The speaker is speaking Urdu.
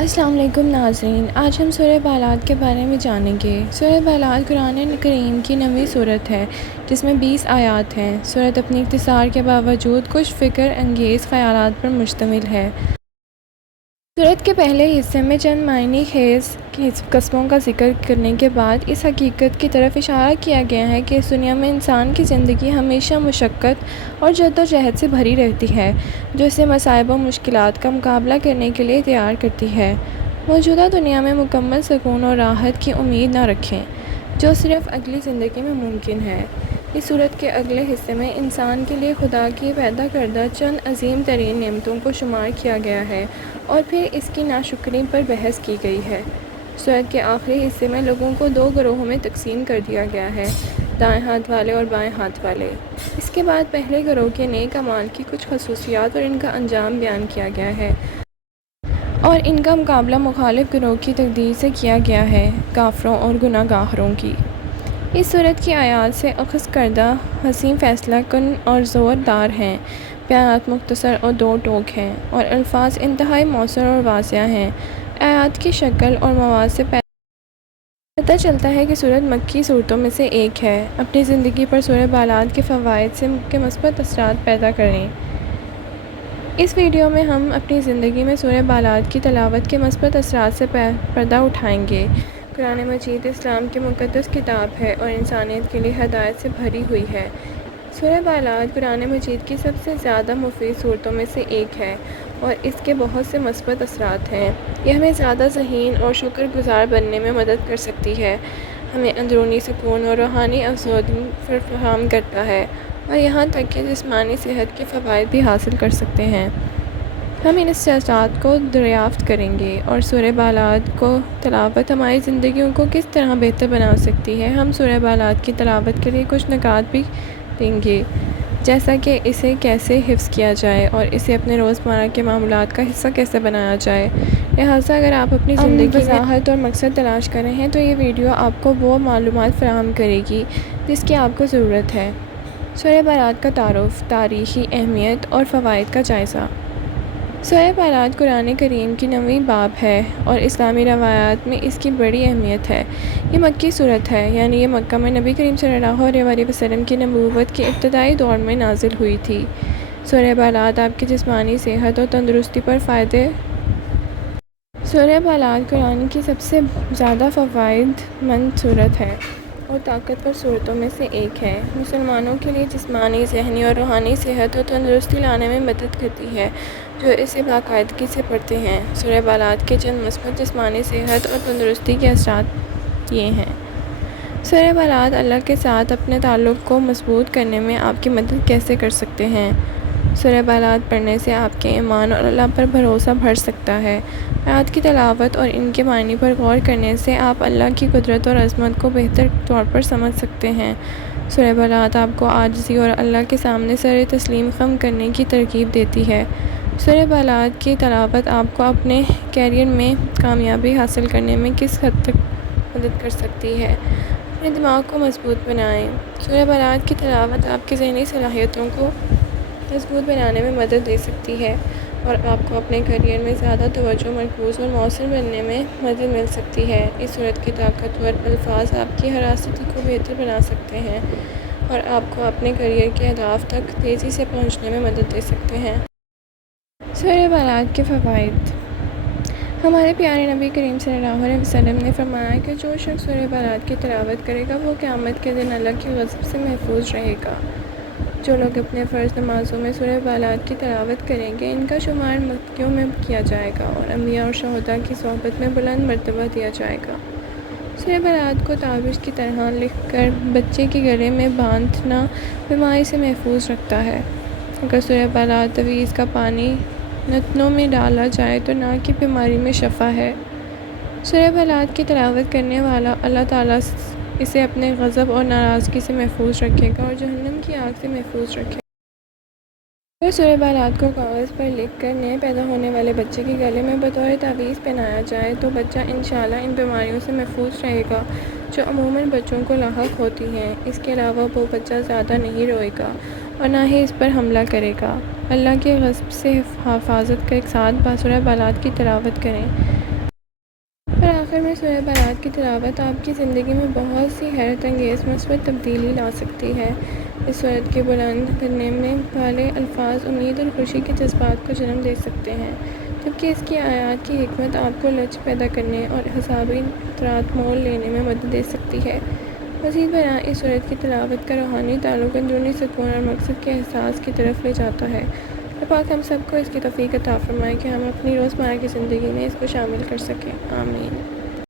السلام علیکم ناظرین، آج ہم سورہ بالاد کے بارے میں جانیں گے۔ سورہ بالاد قرآن کریم کی 9ویں سورت ہے جس میں 20 آیات ہیں۔ سورت اپنی اختصار کے باوجود کچھ فکر انگیز خیالات پر مشتمل ہے۔ سورت کے پہلے حصے میں چند معنی خیز قسموں کا ذکر کرنے کے بعد اس حقیقت کی طرف اشارہ کیا گیا ہے کہ اس دنیا میں انسان کی زندگی ہمیشہ مشقت اور جدوجہد سے بھری رہتی ہے، جو اسے مصائب و مشکلات کا مقابلہ کرنے کے لیے تیار کرتی ہے۔ موجودہ دنیا میں مکمل سکون اور راحت کی امید نہ رکھیں، جو صرف اگلی زندگی میں ممکن ہے۔ اس سورت کے اگلے حصے میں انسان کے لیے خدا کی پیدا کردہ چند عظیم ترین نعمتوں کو شمار کیا گیا ہے اور پھر اس کی ناشکری پر بحث کی گئی ہے۔ سورت کے آخری حصے میں لوگوں کو 2 گروہوں میں تقسیم کر دیا گیا ہے، دائیں ہاتھ والے اور بائیں ہاتھ والے۔ اس کے بعد پہلے گروہ کے نیک اعمال کی کچھ خصوصیات اور ان کا انجام بیان کیا گیا ہے اور ان کا مقابلہ مخالف گروہ کی تقدیر سے کیا گیا ہے، کافروں اور گناہ گاروں کی۔ اس سورت کی آیات سے اخذ کردہ حسین فیصلہ کن اور زوردار ہیں، بیانات مختصر اور 2 ٹوک ہیں اور الفاظ انتہائی مؤثر اور واضح ہیں۔ آیات کی شکل اور مواد سے پتہ چلتا ہے کہ سورت مکی صورتوں میں سے ایک ہے۔ اپنی زندگی پر سورہ بالاد کے فوائد کے مثبت اثرات پیدا کریں۔ اس ویڈیو میں ہم اپنی زندگی میں سورہ بالاد کی تلاوت کے مثبت اثرات سے پردہ اٹھائیں گے۔ قرآن مجید اسلام کی مقدس کتاب ہے اور انسانیت کے لیے ہدایت سے بھری ہوئی ہے۔ سورہ بالاد قرآن مجید کی سب سے زیادہ مفید صورتوں میں سے ایک ہے اور اس کے بہت سے مثبت اثرات ہیں۔ یہ ہمیں زیادہ ذہین اور شکر گزار بننے میں مدد کر سکتی ہے، ہمیں اندرونی سکون اور روحانی افزودگی فراہم کرتا ہے اور یہاں تک کہ جسمانی صحت کے فوائد بھی حاصل کر سکتے ہیں۔ ہم ان اثرات کو دریافت کریں گے اور سورہ بالاد کو تلاوت ہماری زندگیوں کو کس طرح بہتر بنا سکتی ہے۔ ہم سورہ بالاد کی تلاوت کے لیے کچھ نکات بھی دیں گے، جیسا کہ اسے کیسے حفظ کیا جائے اور اسے اپنے روزمرہ کے معمولات کا حصہ کیسے بنایا جائے۔ لہٰذا اگر آپ اپنی زندگی میں وضاحت اور مقصد تلاش کر رہے ہیں تو یہ ویڈیو آپ کو وہ معلومات فراہم کرے گی جس کی آپ کو ضرورت ہے۔ سورہ بالاد کا تعارف، تاریخی اہمیت اور فوائد کا جائزہ۔ سورہ بالاد قرآن کریم کی 9ویں باب ہے اور اسلامی روایات میں اس کی بڑی اہمیت ہے۔ یہ مکی صورت ہے، یعنی یہ مکہ میں نبی کریم صلی اللہ علیہ وسلم کی نبوت کے ابتدائی دور میں نازل ہوئی تھی۔ سورہ بالاد آپ کی جسمانی صحت اور تندرستی پر فائدے۔ سورہ بالاد قرآن کی سب سے زیادہ فوائد مند صورت ہے اور طاقتور صورتوں میں سے ایک ہے۔ مسلمانوں کے لیے جسمانی، ذہنی اور روحانی صحت اور تندرستی لانے میں مدد کرتی ہے جو اسے باقاعدگی سے پڑھتے ہیں۔ سورہ بالاد کے چند مثبت جسمانی صحت اور تندرستی کے اثرات یہ ہیں۔ سورہ بالاد اللہ کے ساتھ اپنے تعلق کو مضبوط کرنے میں آپ کی مدد کیسے کر سکتے ہیں۔ سورہ بالاد پڑھنے سے آپ کے ایمان اور اللہ پر بھروسہ بڑھ سکتا ہے۔ آیات کی تلاوت اور ان کے معنی پر غور کرنے سے آپ اللہ کی قدرت اور عظمت کو بہتر طور پر سمجھ سکتے ہیں۔ سورہ بالاد آپ کو عاجزی اور اللہ کے سامنے سر تسلیم خم کرنے کی ترغیب دیتی ہے۔ سورہ بالاد کی تلاوت آپ کو اپنے کیریئر میں کامیابی حاصل کرنے میں کس حد تک مدد کر سکتی ہے۔ اپنے دماغ کو مضبوط بنائیں۔ سورہ بالاد کی تلاوت آپ کی ذہنی صلاحیتوں کو مضبوط بنانے میں مدد دے سکتی ہے اور آپ کو اپنے کیریئر میں زیادہ توجہ مرکوز اور مؤثر بننے میں مدد مل سکتی ہے۔ اس صورت کے طاقتور الفاظ آپ کی حراستی کو بہتر بنا سکتے ہیں اور آپ کو اپنے کیریئر کے اہداف تک تیزی سے پہنچنے میں مدد دے سکتے ہیں۔ سورہ بالاد کے فوائد۔ ہمارے پیارے نبی کریم صلی اللہ علیہ وسلم نے فرمایا کہ جو شخص سورہ بالاد کی تلاوت کرے گا وہ قیامت کے دن اللہ کی غضب سے محفوظ رہے گا۔ جو لوگ اپنے فرض نمازوں میں سورہ بالاد کی تلاوت کریں گے ان کا شمار متقیوں میں کیا جائے گا اور انبیاء اور شہداء کی صحبت میں بلند مرتبہ دیا جائے گا۔ سورہ بالاد کو تعویذ کی طرح لکھ کر بچے کے گلے میں باندھنا بیماری سے محفوظ رکھتا ہے۔ اگر سورہ بالاد تعویذ کا پانی نتنوں میں ڈالا جائے تو ناک کی بیماری میں شفا ہے۔ سورہ بالاد کی تلاوت کرنے والا اللہ تعالیٰ اسے اپنے غضب اور ناراضگی سے محفوظ رکھے گا اور جہنم کی آگ سے محفوظ رکھے گا۔ اگر سورہ بالاد کو کاغذ پر لکھ کر نئے پیدا ہونے والے بچے کے گلے میں بطور تعویذ پہنایا جائے تو بچہ انشاءاللہ ان بیماریوں سے محفوظ رہے گا جو عموماً بچوں کو لاحق ہوتی ہیں۔ اس کے علاوہ وہ بچہ زیادہ نہیں روئے گا اور نہ ہی اس پر حملہ کرے گا۔ اللہ کے غضب سے حفاظت کے ساتھ سورہ بالاد کی تلاوت کریں۔ اور آخر میں سورہ بلاد کی تلاوت آپ کی زندگی میں بہت سی حیرت انگیز مثبت تبدیلی لا سکتی ہے۔ اس سورت کے بلند پڑھنے میں والے الفاظ امید اور خوشی کے جذبات کو جنم دے سکتے ہیں، جبکہ اس کی آیات کی حکمت آپ کو لچک پیدا کرنے اور حسابی اثرات مول لینے میں مدد دے سکتی ہے۔ مزید برآں اس سورت کی تلاوت کا روحانی تعلق اندرونی سکون اور مقصد کے احساس کی طرف لے جاتا ہے۔ اللہ پاک ہم سب کو اس کی توفیق عطا فرمائے کہ ہم اپنی روزمرہ کی زندگی میں اس کو شامل کر سکیں۔ آمین۔